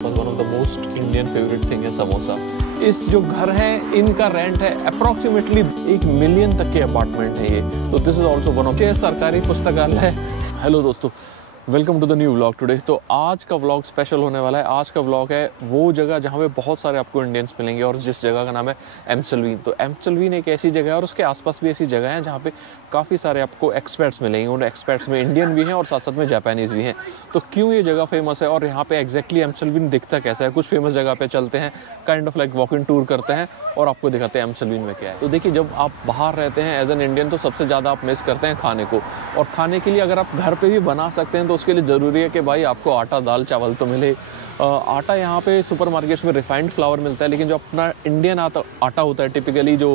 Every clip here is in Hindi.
One of the most Indian favourite thing है समोसा। इस जो घर है इनका रेंट है अप्रोक्सीमेटली 1 मिलियन तक के अपार्टमेंट है ये। तो this is also one of सरकारी पुस्तकालय। हेलो दोस्तों, welcome to the new vlog today. तो आज का व्लॉग स्पेशल होने वाला है। आज का व्लॉग है वो जगह जहाँ पे बहुत सारे आपको इंडियंस मिलेंगे और जिस जगह का नाम है एम्स्टलवीन। तो एम्स्टलवीन एक ऐसी जगह है और उसके आसपास भी ऐसी जगह है जहाँ पे काफ़ी सारे आपको एक्सपर्ट्स मिलेंगे। उन एक्सपर्ट्स में इंडियन भी हैं और साथ साथ में जापानीज़ भी हैं। तो क्यों ये जगह फेमस है और यहाँ पे एग्जैक्टली एम्स्टलवीन दिखता कैसा है, कुछ फेमस जगह पे चलते हैं, kind of like walk in tour करते हैं और आपको दिखाते हैं एम्स्टलवीन में क्या है। तो देखिए, जब आप बाहर रहते हैं एज एन इंडियन तो सबसे ज़्यादा आप मिस करते हैं खाने को। और खाने के लिए अगर आप घर पर भी बना सकते हैं तो उसके लिए ज़रूरी है कि भाई आपको आटा दाल चावल तो मिले। आटा यहाँ पे सुपरमार्केट्स में रिफाइंड फ्लावर मिलता है, लेकिन जो अपना इंडियन आटा होता है टिपिकली जो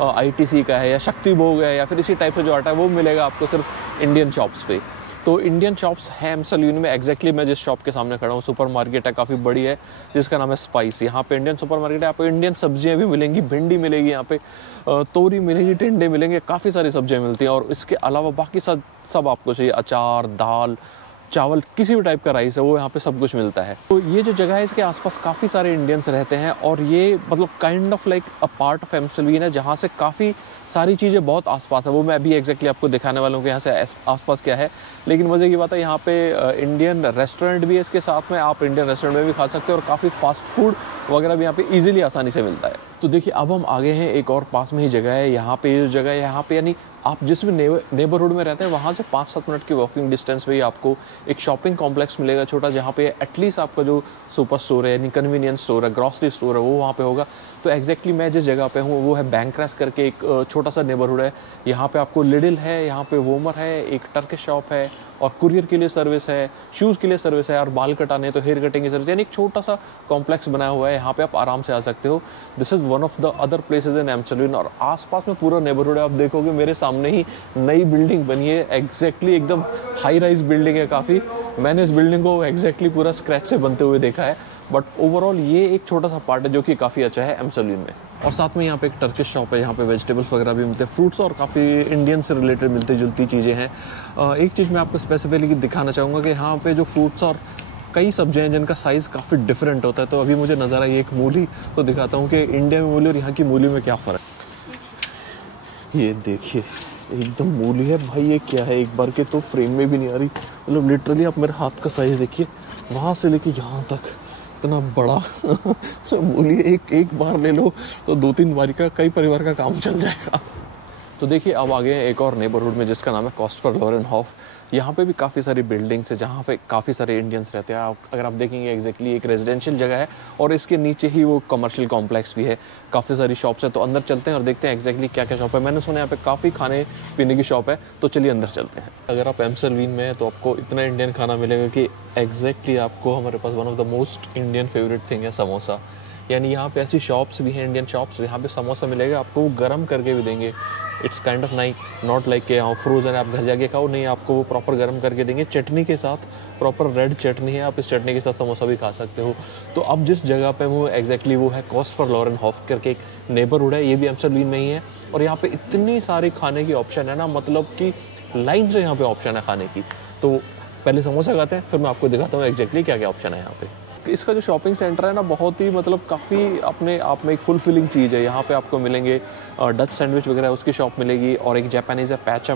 ITC का है या शक्ति भोग है या फिर इसी टाइप से जो आटा है वो मिलेगा आपको सिर्फ इंडियन शॉप्स पे। तो इंडियन शॉप्स हैं एम्स्टलवीन में। एग्जैक्टली मैं जिस शॉप के सामने खड़ा हूँ, सुपरमार्केट है, काफ़ी बड़ी है, जिसका नाम है स्पाइस। यहाँ पे इंडियन सुपरमार्केट है, आपको इंडियन सब्जियाँ भी मिलेंगी, भिंडी मिलेगी यहाँ पे, तोरी मिलेगी, टिंडे मिलेंगे, काफ़ी सारी सब्जियाँ मिलती हैं। और इसके अलावा बाकी सब आपको चाहिए, अचार, दाल, चावल, किसी भी टाइप का राइस है वो यहाँ पे सब कुछ मिलता है। तो ये जो जगह है इसके आसपास काफ़ी सारे इंडियंस रहते हैं और ये मतलब kind of like a part of Amstelveen है जहाँ से काफ़ी सारी चीज़ें बहुत आसपास है। वो मैं अभी एग्जैक्टली आपको दिखाने वाला हूँ कि यहाँ से आसपास क्या है। लेकिन मज़े की बात है यहाँ पे इंडियन रेस्टोरेंट भी है, इसके साथ में आप इंडियन रेस्टोरेंट में भी खा सकते हो और काफ़ी फास्ट फूड वगैरह भी यहाँ पे ईजिली आसानी से मिलता है। तो देखिए, अब हम आगे हैं, एक और पास में ही जगह है। यहाँ पे ये जगह है, यहाँ पे यानी आप जिस भी नेबरहुड में रहते हैं वहाँ से 5-7 मिनट की वॉकिंग डिस्टेंस पे ही आपको एक शॉपिंग कॉम्प्लेक्स मिलेगा छोटा, जहाँ पे एटलीस्ट आपका जो सुपर स्टोर है यानी कन्वीनियंस स्टोर है, ग्रॉसरी स्टोर है, वो वहाँ पे होगा। तो एग्जैक्टली मैं जिस जगह पे हूँ वो है बैंक्रेस्ट करके एक छोटा सा नेबरहुड है। यहाँ पे आपको लिडिल है, यहाँ पे वोमर है, एक टर्किश शॉप है और कुरियर के लिए सर्विस है, शूज़ के लिए सर्विस है और बाल कटाने तो हेयर कटिंग की सर्विस, यानी एक छोटा सा कॉम्प्लेक्स बनाया हुआ है। यहाँ पे आप आराम से आ सकते हो। This is one of the other places in Amstelveen. और आसपास में पूरा नेबरहुड है। आप देखोगे मेरे सामने ही नई बिल्डिंग बनी है, एग्जैक्टली एकदम हाई राइज बिल्डिंग है काफ़ी। मैंने इस बिल्डिंग को एग्जैक्टली पूरा स्क्रैच से बनते हुए देखा है, बट ओवरऑल ये एक छोटा सा पार्ट है जो कि काफ़ी अच्छा है एम्स्टलवीन में। और साथ में यहाँ पे एक टर्किश शॉप है, यहाँ पे वेजिटेबल्स वगैरह भी मिलते हैं, फ्रूट्स और काफ़ी इंडियन से रिलेटेड मिलती जुलती चीज़ें हैं। एक चीज़ मैं आपको स्पेसिफिकली दिखाना चाहूँगा कि यहाँ पे जो फ्रूट्स और कई सब्जियाँ हैं जिनका साइज़ काफ़ी डिफरेंट होता है। तो अभी मुझे नज़र आई एक मूली, तो दिखाता हूँ कि इंडिया में मूली और यहाँ की मूली में क्या फ़र्क है। ये देखिए, एकदम मूली है भाई, ये क्या है, एक बार के तो फ्रेम में भी नहीं आ रही। मतलब लिटरली आप मेरे हाथ का साइज़ देखिए, वहाँ से लेके यहाँ तक इतना बड़ा मूली एक बार ले लो तो 2-3 बार का कई परिवार का काम चल जाएगा। तो देखिए, अब आगे हैं एक और नेबरहुड में जिसका नाम है कॉस्टफर-लोरेनहॉफ। यहाँ पे भी काफ़ी सारी बिल्डिंग्स है जहाँ पे काफ़ी सारे इंडियंस रहते हैं। अगर आप देखेंगे एग्जैक्टली एक रेजिडेंशियल जगह है और इसके नीचे ही वो कमर्शियल कॉम्प्लेक्स भी है, काफ़ी सारी शॉप्स है। तो अंदर चलते हैं और देखते हैं एग्जैक्टली क्या क्या शॉप है। मैंने सुना यहाँ पे काफ़ी खाने पीने की शॉप है, तो चलिए अंदर चलते हैं। अगर आप एम्स्टलवीन में हैं तो आपको इतना इंडियन खाना मिलेगा कि एग्जैक्टली आपको हमारे पास one of the most Indian favourite thing है समोसा। यानी यहाँ पे ऐसी शॉप्स भी हैं, इंडियन शॉप्स, यहाँ पे समोसा मिलेगा, आपको वो गर्म करके भी देंगे। It's kind of not like के यहाँ फ्रोजन आप घर जाके खाओ, नहीं, आपको वो प्रॉपर गर्म करके देंगे चटनी के साथ। प्रॉपर रेड चटनी है, आप इस चटनी के साथ समोसा भी खा सकते हो। तो अब जिस जगह पे वो एग्जैक्टली वो है कॉस्टफर-लोरेनहॉफ करके एक नेबरहुड है, ये भी एम्स्टलवीन में ही है। और यहाँ पे इतनी सारी खाने की ऑप्शन है ना, मतलब कि लाइन से यहाँ पे ऑप्शन है खाने की। तो पहले समोसा खाते हैं, फिर मैं आपको दिखाता हूँ एग्जैक्टली क्या क्या ऑप्शन है यहाँ पे। इसका जो शॉपिंग सेंटर है ना, बहुत ही मतलब काफ़ी अपने आप में एक फुलफिलिंग चीज़ है। यहाँ पे आपको मिलेंगे डच सैंडविच वगैरह, उसकी शॉप मिलेगी, और एक जापानीज़ है पैका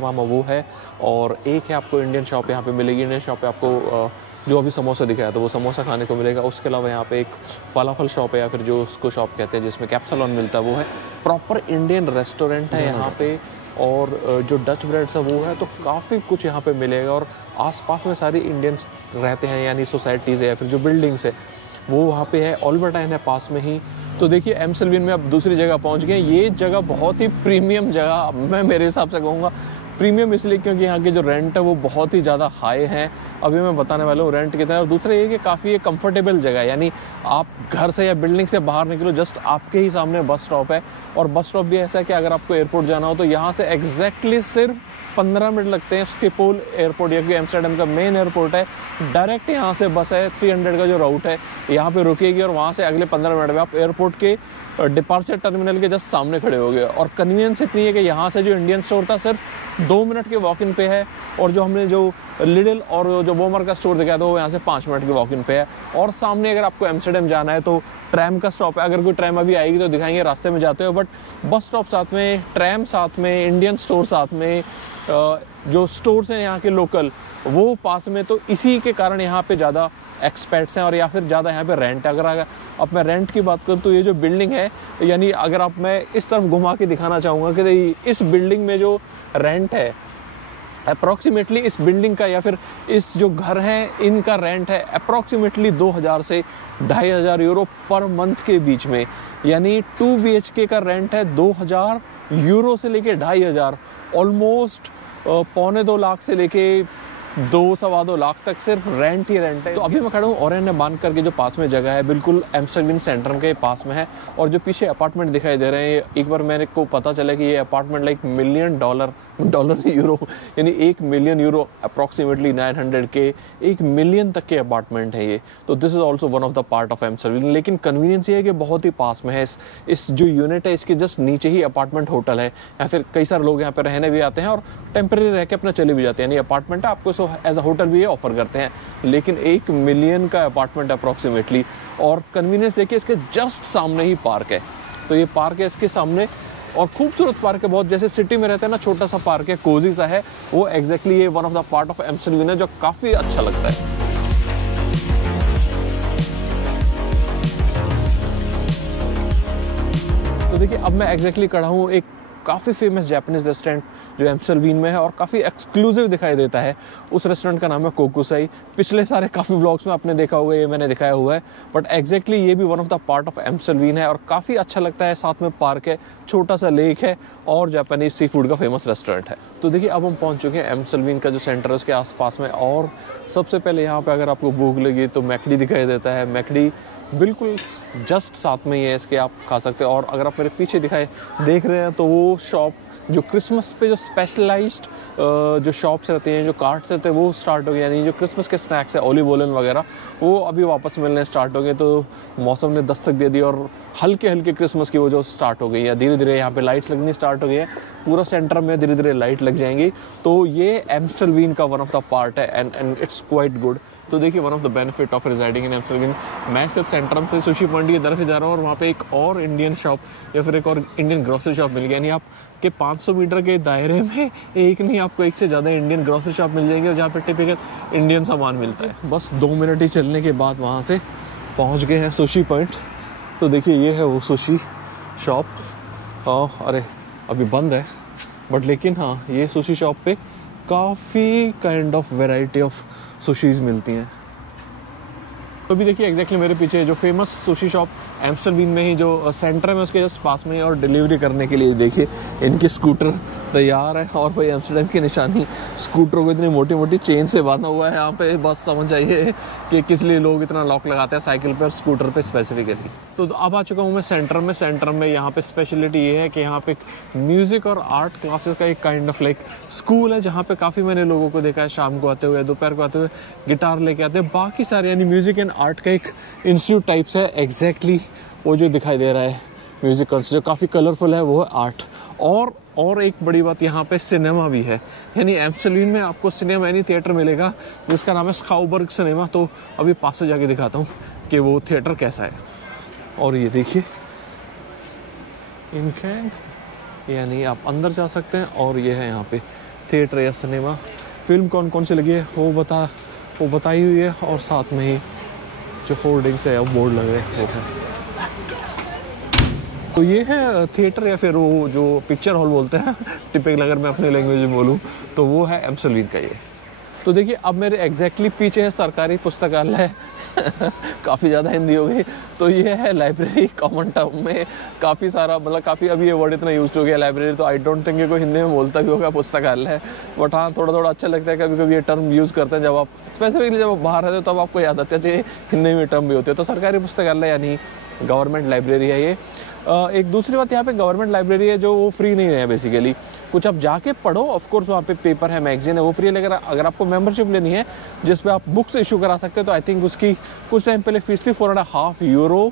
मामा वो है, और एक है आपको इंडियन शॉप यहाँ पे मिलेगी। इंडियन शॉप पे आपको जो अभी समोसा दिखाया तो वो समोसा खाने को मिलेगा। उसके अलावा यहाँ पे एक फलाफल शॉप है या फिर जो उसको शॉप कहते हैं जिसमें कैप्सलॉन मिलता है, वो है। प्रॉपर इंडियन रेस्टोरेंट है यहाँ पे, और जो डच ब्रेड्स है वो है। तो काफ़ी कुछ यहाँ पे मिलेगा और आसपास में सारी इंडियंस रहते हैं, यानी सोसाइटीज़ है या फिर जो बिल्डिंग्स है वो वहाँ पे है। ऑल्बर्ट आइन है पास में ही। तो देखिए, एम्स्टलवीन में अब दूसरी जगह पहुँच गए। ये जगह बहुत ही प्रीमियम जगह, मैं मेरे हिसाब से कहूँगा प्रीमियम इसलिए क्योंकि यहाँ के जो रेंट है वो बहुत ही ज़्यादा हाई हैं। अभी मैं बताने वाला हूँ रेंट कितना है। और दूसरा ये कि काफ़ी एक कंफर्टेबल जगह है, यानी आप घर से या बिल्डिंग से बाहर निकलो, जस्ट आपके ही सामने बस स्टॉप है। और बस स्टॉप भी ऐसा है कि अगर आपको एयरपोर्ट जाना हो तो यहाँ से एग्जैक्टली सिर्फ 15 मिनट लगते हैं स्किपोल एयरपोर्ट, या कि एम्स्टर्डम का मेन एयरपोर्ट है। डायरेक्ट यहाँ से बस है, 300 का जो रूट है यहाँ पे रुकेगी और वहाँ से अगले 15 मिनट में आप एयरपोर्ट के डिपार्चर टर्मिनल के जस्ट सामने खड़े हो गए। और कन्वीनियंस इतनी है कि यहाँ से जो इंडियन स्टोर था सिर्फ 2 मिनट के वॉक इन पे है, और जो हमने जो लिडल और जो वोमर का स्टोर दिखाया था वो यहाँ से 5 मिनट के वॉक इन पे है। और सामने अगर आपको एम्स्टर्डम जाना है तो ट्रैम का स्टॉप है, अगर कोई ट्रैम अभी आएगी तो दिखाएंगे, रास्ते में जाते हो, बट बस स्टॉप साथ में, ट्रैम साथ में, इंडियन स्टोर साथ में, जो स्टोर्स हैं यहाँ के लोकल वो पास में, तो इसी के कारण यहाँ पे ज़्यादा एक्सपेट्स हैं और या फिर ज़्यादा यहाँ पे रेंट है। अगर अब मैं रेंट की बात करूँ तो ये जो बिल्डिंग है, यानी अगर आप, मैं इस तरफ घुमा के दिखाना चाहूँगा कि इस बिल्डिंग में जो रेंट है अप्रॉक्सीमेटली, इस बिल्डिंग का या फिर इस जो घर है इनका रेंट है अप्रॉक्सीमेटली 2000 से 2500 यूरो पर मंथ के बीच में। यानी 2 BHK का रेंट है 2000 यूरो से लेके 2500, ऑलमोस्ट 2.25 लाख से लेके 2-2.25 लाख तक सिर्फ रेंट ही रेंट है। तो अभी मैं खड़ा हूँ ओरेन बांध करके, जो पास में जगह है बिल्कुल एम्स्टरडम सेंटर के पास में है, और जो पीछे अपार्टमेंट दिखाई दे रहे हैं, एक बार मेरे को पता चला कि ये अपार्टमेंट लाइक $1 मिलियन यूरो, यानी 1 million euro approximately 900K, 1 million तक के अपार्टमेंट है ये। तो this is also one of the part of Amsterdam. लेकिन कन्वीनियंस ये है कि बहुत ही पास में है, इस जो यूनिट है इसके जस्ट नीचे ही अपार्टमेंट होटल है, या फिर कई सारे लोग यहाँ पे रहने भी आते हैं और टेम्परेरी रह के अपना चले भी जाते हैं। यानी अपार्टमेंट है, आपको एज अ होटल भी ये ऑफर करते हैं, लेकिन 1 मिलियन का अपार्टमेंट अप्रॉक्सीमेटली। और कन्वीनियंस देखिए, इसके जस्ट सामने ही पार्क है, तो ये पार्क है इसके सामने, और खूबसूरत पार्क है बहुत, जैसे सिटी में रहता है ना, छोटा सा पार्क है, कोजी सा है, वो एग्जैक्टली ये one of the part of Amsterdam है, जो काफी अच्छा लगता है। तो देखिए अब मैं एग्जैक्टली खड़ा हूँ एक काफ़ी फेमस जापानीज रेस्टोरेंट जो एम्स्टरडम में है और काफ़ी एक्सक्लूसिव दिखाई देता है। उस रेस्टोरेंट का नाम है कोकुसाई। पिछले सारे काफ़ी व्लॉग्स में आपने देखा होगा, ये मैंने दिखाया हुआ है, बट एग्जैक्टली ये भी one of the part of Amsterdam है और काफ़ी अच्छा लगता है। साथ में पार्क है, छोटा सा लेक है और जापानीज सी फूड का फेमस रेस्टोरेंट है। तो देखिए अब हम पहुँच चुके हैं एम्स्टरडम का जो सेंटर है उसके आसपास में, और सबसे पहले यहाँ पर अगर आपको भूख लगी तो मैकडी दिखाई देता है। मैकडी बिल्कुल जस्ट साथ में ही है इसके, आप खा सकते हैं। और अगर आप मेरे पीछे देख रहे हैं तो वो शॉप जो क्रिसमस पे जो स्पेशलाइज्ड जो शॉप्स रहते हैं, जो कार्ट्स रहते हैं, वो स्टार्ट हो गए। यानी जो क्रिसमस के स्नैक्स है, ओलिव ओलन वगैरह, वो अभी वापस मिलने स्टार्ट हो गए। तो मौसम ने दस्तक दे दी और हल्के हल्के क्रिसमस की वो जो स्टार्ट हो गई है, धीरे धीरे यहाँ पे लाइट्स लगनी स्टार्ट हो गई है। पूरा सेंटर में धीरे धीरे लाइट लग जाएंगी। तो ये एम्स्टरडम का वन ऑफ द पार्ट है एंड इट्स क्वाइट गुड। तो देखिए one of the benefit of residing in Amsterdam, मैं सिर्फ सेंटर से सुशी पॉइंट की तरफ जा रहा हूँ और वहाँ पे एक और इंडियन शॉप या फिर एक और इंडियन ग्रोसरी शॉप मिल गई। यानी आप के 500 मीटर के दायरे में एक नहीं, आपको एक से ज़्यादा इंडियन ग्रोसरी शॉप मिल जाएंगे जहाँ पे टिपिकल इंडियन सामान मिलता है। बस 2 मिनट ही चलने के बाद वहाँ से पहुँच गए हैं सुशी पॉइंट। तो देखिए ये है वो सुशी शॉप। अरे अभी बंद है, बट लेकिन हाँ, ये सुशी शॉप पे काफ़ी काइंड ऑफ वेराइटी ऑफ सुशीज मिलती हैं। तो अभी देखिए एग्जैक्टली मेरे पीछे जो फेमस सुशी शॉप एम्स्टरडम में ही जो सेंटर में उसके जस्ट पास में, और डिलीवरी करने के लिए देखिए इनके स्कूटर तैयार है। और भाई एम्स्टरडम की निशानी स्कूटरों को इतनी मोटी मोटी चेन से बांधा हुआ है यहाँ पे, बस समझ जाइए कि किस लिए लोग इतना लॉक लगाते हैं साइकिल पे और स्कूटर पे स्पेसिफिकली। तो अब आ चुका हूँ मैं सेंटर में। सेंटर में यहाँ पे स्पेशलिटी ये है कि यहाँ पे म्यूजिक और आर्ट क्लासेस का एक काइंड ऑफ लाइक स्कूल है, जहाँ पे काफ़ी मैंने लोगों को देखा है शाम को आते हुए, दोपहर को आते हुए गिटार लेके आते हैं। बाकी सारे यानी म्यूजिक एंड आर्ट का एक इंस्टीट्यूट टाइप्स है। एग्जैक्टली वो जो दिखाई दे रहा है म्यूजिक जो काफ़ी कलरफुल है वो है आर्ट। और एक बड़ी बात, यहाँ पे सिनेमा भी है। यानी एम्स्टरडम में आपको सिनेमा यानी थिएटर मिलेगा जिसका नाम है स्काउबर्ग सिनेमा। तो अभी पास से जाके दिखाता हूँ कि वो थिएटर कैसा है। और ये देखिए यानी आप अंदर जा सकते हैं और ये है यहाँ पे थिएटर या सिनेमा। फिल्म कौन कौन सी लगी है वो बताई हुई है, और साथ में ही जो होर्डिंग्स है बोर्ड लग रहे हैं वो है। तो ये है थिएटर या फिर वो जो पिक्चर हॉल बोलते हैं टिपिकल, अगर मैं अपनी लैंग्वेज में बोलूँ तो वो है एम्स्टरडम का ये। तो देखिए अब मेरे एग्जैक्टली पीछे है सरकारी पुस्तकालय काफ़ी ज़्यादा हिंदी हो गई। तो ये है लाइब्रेरी, कॉमन टर्म में काफ़ी सारा, मतलब काफ़ी अभी ये वर्ड इतना यूज हो गया लाइब्रेरी, तो आई डोंट थिंक कोई हिंदी में बोलता भी होगा पुस्तकालय। बट हाँ, थोड़ा थोड़ा अच्छा लगता है कभी कभी ये टर्म यूज़ करते हैं। जब आप स्पेसिफिकली जब आप बाहर रहते हो तब आपको याद आता है हिंदी में टर्म भी होती है। तो सरकारी पुस्तकालय यानी गवर्नमेंट लाइब्रेरी है ये। एक दूसरी बात, यहाँ पे गवर्नमेंट लाइब्रेरी है जो वो फ्री नहीं है बेसिकली। कुछ आप जाके पढ़ो, ऑफ कोर्स वहाँ पे पेपर है, मैगजीन है, वो फ्री है। लेकिन अगर आपको मेंबरशिप लेनी है जिस पे आप बुक्स इशू करा सकते हैं, तो आई थिंक उसकी कुछ टाइम पहले फीस थी 4.5 यूरो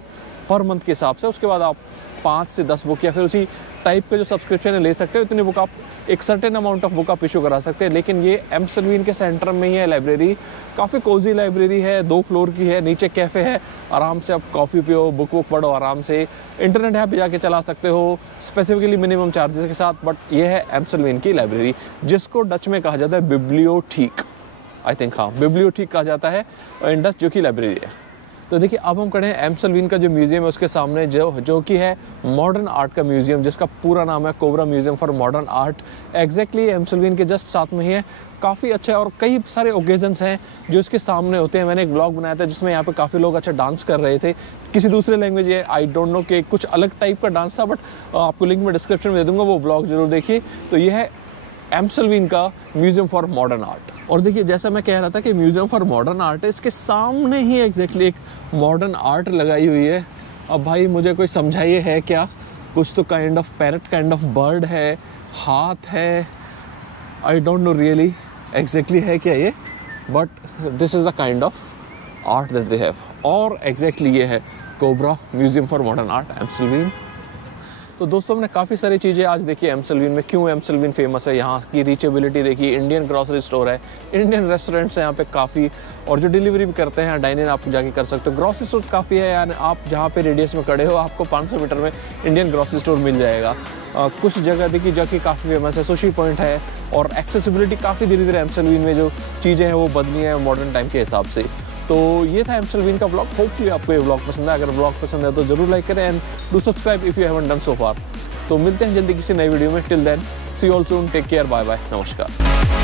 पर मंथ के हिसाब से। उसके बाद आप 5 से 10 बुक या फिर उसी टाइप का जो सब्सक्रिप्शन है ले सकते हो। इतनी बुक आप एक सर्टेन अमाउंट ऑफ बुक आप इशू करा सकते हैं। लेकिन ये एम सलवीन के सेंटर में ही है लाइब्रेरी, काफ़ी कोजी लाइब्रेरी है, 2 फ्लोर की है, नीचे कैफ़े है, आराम से आप कॉफ़ी पियो, बुक पढ़ो आराम से, इंटरनेट यहाँ पे जाके चला सकते हो स्पेसिफिकली मिनिमम चार्जेस के साथ। बट ये है एम सलवीन की लाइब्रेरी, जिसको डच में कहा जाता है बिब्लियोथीक, आई थिंक, हाँ बिब्लियोथीक कहा जाता है इन डच, जो कि लाइब्रेरी है। तो देखिए अब हम खड़े हैं एम सलवीन का जो म्यूज़ियम है उसके सामने, जो कि है मॉडर्न आर्ट का म्यूज़ियम, जिसका पूरा नाम है cobra museum for modern art. Exactly Amstelveen के जस्ट साथ में ही है, काफ़ी अच्छा है और कई सारे ओकेजन्स हैं जो इसके सामने होते हैं। मैंने एक ब्लॉग बनाया था जिसमें यहाँ पे काफ़ी लोग अच्छा डांस कर रहे थे, किसी दूसरे लैंग्वेज है, आई डोंट नो कि कुछ अलग टाइप का डांस था, बट आपको लिंक में डिस्क्रिप्शन में दे दूँगा, वो ब्लॉग जरूर देखिए। तो ये है एम सलवीन का म्यूज़ियम फॉर मॉडर्न आर्ट। और देखिए जैसा मैं कह रहा था कि म्यूज़ियम फॉर मॉडर्न आर्ट है, इसके सामने ही एग्जैक्टली एक मॉडर्न आर्ट लगाई हुई है। अब भाई मुझे कोई समझाइए है क्या, कुछ तो kind of parrot kind of bird है, हाथ है, I don't know really exactly है क्या ये, but this is the kind of art that they have. और एग्जैक्टली ये है cobra museum for modern art Amstelveen. तो दोस्तों हमने काफ़ी सारी चीज़ें आज देखी एम सलवीन में, क्यों एम सलवीन फेमस है, यहाँ की रीचेबिलिटी देखी, इंडियन ग्रॉसरी स्टोर है, इंडियन रेस्टोरेंट्स हैं यहाँ पे काफ़ी, और जो डिलीवरी भी करते हैं डाइन इन आप जाके कर सकते हो। ग्रॉसरी स्टोर काफ़ी है यार, आप जहाँ पे रेडियस में खड़े हो आपको 500 मीटर में इंडियन ग्रॉसरी स्टोर मिल जाएगा। कुछ जगह देखी जो कि काफ़ी फेमस है, सुशी पॉइंट है, और एक्सेसिबिलिटी काफ़ी धीरे धीरे एम सलवीन में जो चीज़ें हैं वो बदली हैं मॉडर्न टाइम के हिसाब से। तो ये था एम सलवीन का ब्लॉग। होपफुली आपको ये ब्लॉग पसंद है, अगर ब्लॉग पसंद है तो जरूर लाइक करें and do subscribe if you haven't done so far. तो मिलते हैं जल्दी किसी नई वीडियो में, till then see you all soon, take care, bye bye, नमस्कार।